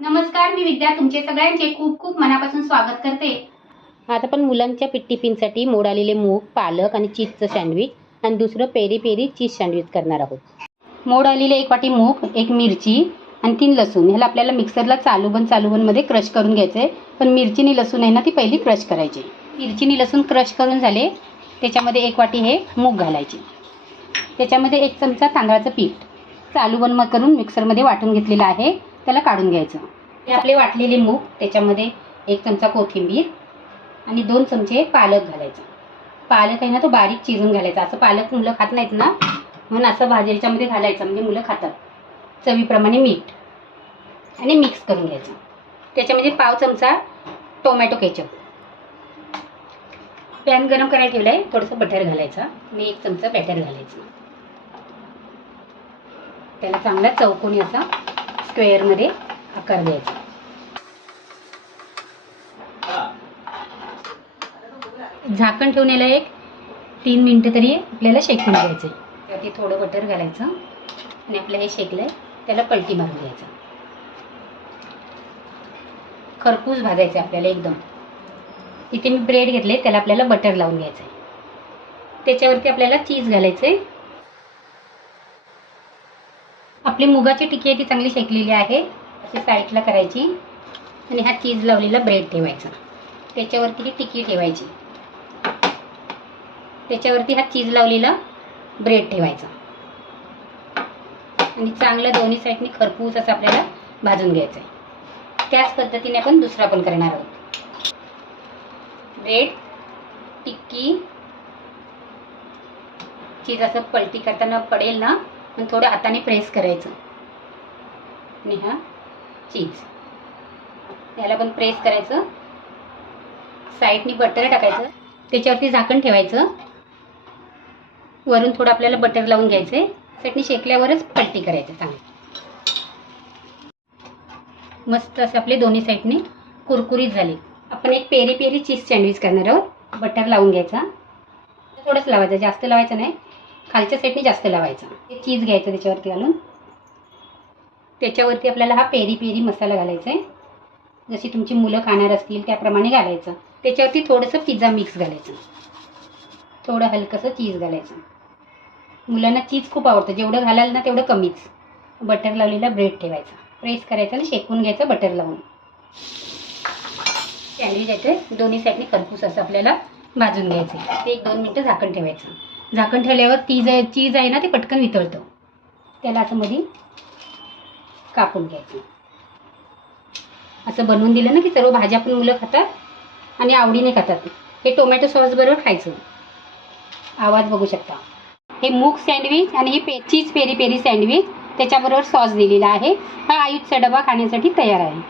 नमस्कार मी विद्या. तुमचे सगळ्यांचे खूप खूप मनापासून स्वागत करते. आता पण मुलांच्या टिफिनसाठी मोड आलेले मूग पालक आणि चीजचं सँडविच आणि दुसरं पेरी पेरी चीज सँडविच करणार आहोत. मोड आलेले एक वाटी मूग एक मिरची आणि तीन लसूण. ह्याला आपल्याला मिक्सरला चालूबन चालूबनमध्ये क्रश करून घ्यायचं. आहे पण मिरचीनी लसूण आहे ना ती पहिली क्रश करायची. मिरचीनी लसूण क्रश करून झाले त्याच्यामध्ये एक वाटी हे मूग घालायचे. त्याच्यामध्ये एक चमचा तांदळाचं पीठ चालूबन मग करून मिक्सरमध्ये वाटून घेतलेलं आहे. त्याला काढून घ्यायचं. हे आपले वाटलेले मूग त्याच्यामध्ये एक चमचा कोथिंबीर आणि दोन चमचे पालक घालायचं. पालक आहे ना तो बारीक चिरून घालायचा. असं पालक मुलं खात नाहीत ना म्हणून असं भाजीच्यामध्ये घालायचं. म्हणजे मुलं खातात. चवीप्रमाणे मीठ आणि मिक्स करून घ्यायचं. त्याच्यामध्ये पाव चमचा टोमॅटो केचप. पॅन गरम करायला ठेवलं आहे थोडंसं बटर घालायचं. आणि एक चमचा बॅटर घालायचं. त्याला चांगला चौकोनी असा स्क्वेअरमध्ये आकार द्यायचा. झाकण ठेवण्याला एक तीन मिनटं तरी आपल्याला शेकून घ्यायचं त्यावरती थोडं बटर घालायचं आणि आपलं हे शेकलं आहे त्याला पलटी मारून घ्यायचं. खरपूस भाजायचं आहे आपल्याला एकदम. इथे मी ब्रेड घेतले त्याला आपल्याला बटर लावून घ्यायचं आहे त्याच्यावरती आपल्याला चीज घालायचं आहे आपली मुगाची टिकी आहे ती चांगली शेकलेली आहे. अशी साईडला करायची. आणि हा चीज लावलेला ब्रेड ठेवायचा. त्याच्यावरती ही टिकी ठेवायची. त्याच्यावरती हा चीज लावलेला ब्रेड ठेवायचा. आणि चांगलं दोन्ही साईडने खरपूस असं आपल्याला भाजून घ्यायचं आहे. त्याच पद्धतीने आपण दुसरा पण करणार आहोत. ब्रेड टिक्की चीज असं पलटी करताना पडेल ना पण थोडं हाताने प्रेस करायचं. आणि हा चीज याला पण प्रेस करायचं. साईडनी बटर टाकायचं. त्याच्यावरती झाकण ठेवायचं. वरून थोडं आपल्याला बटर लावून घ्यायचं आहे साईडनी शेकल्यावरच पलटी करायचं चांगली. मस्त असे आपले दोन्ही साईडने कुरकुरीत झाले. आपण एक पेरी पेरी चीज सँडविच करणार आहोत. बटर लावून घ्यायचा. थोडंच लावायचं. जास्त लावायचं नाही. खालच्या साईडने जास्त लावायचं. ते चीज घ्यायचं त्याच्यावरती घालून त्याच्यावरती आपल्याला हा पेरी पेरी मसाला घालायचा आहे. जशी तुमची मुलं खाणार असतील त्याप्रमाणे घालायचं. त्याच्यावरती थोडंसं पिझ्झा मिक्स घालायचं. थोडं हलकंसं चीज घालायचं. मुलांना चीज खूप आवडतं. जेवढं घालाल ना तेवढं कमीच. बटर लावलेला ब्रेड ठेवायचा. प्रेस करायचा आणि शेकून घ्यायचं बटर लावून. सँडविच येते दोन्ही साईडने खरपूस असं आपल्याला भाजून घ्यायचं ते एक दोन मिनटं झाकण ठेवायचं. झाकण ठेवल्यावर तीज आहे चीज आहे ना ते पटकन वितळतं. त्याला असं मध्ये कापून घ्यायचं. असं बनवून दिलं ना की सर्व भाज्या पण मुलं खातात आणि आवडीने खातात. हे टोमॅटो सॉस बरोबर खायचं. आवाज बघू शकता. हे मूग सँडविच आणि हे पे चीज पेरी पेरी सँडविच त्याच्याबरोबर सॉस दिलेला आहे. हा आयुषचा डबा खाण्यासाठी तयार आहे.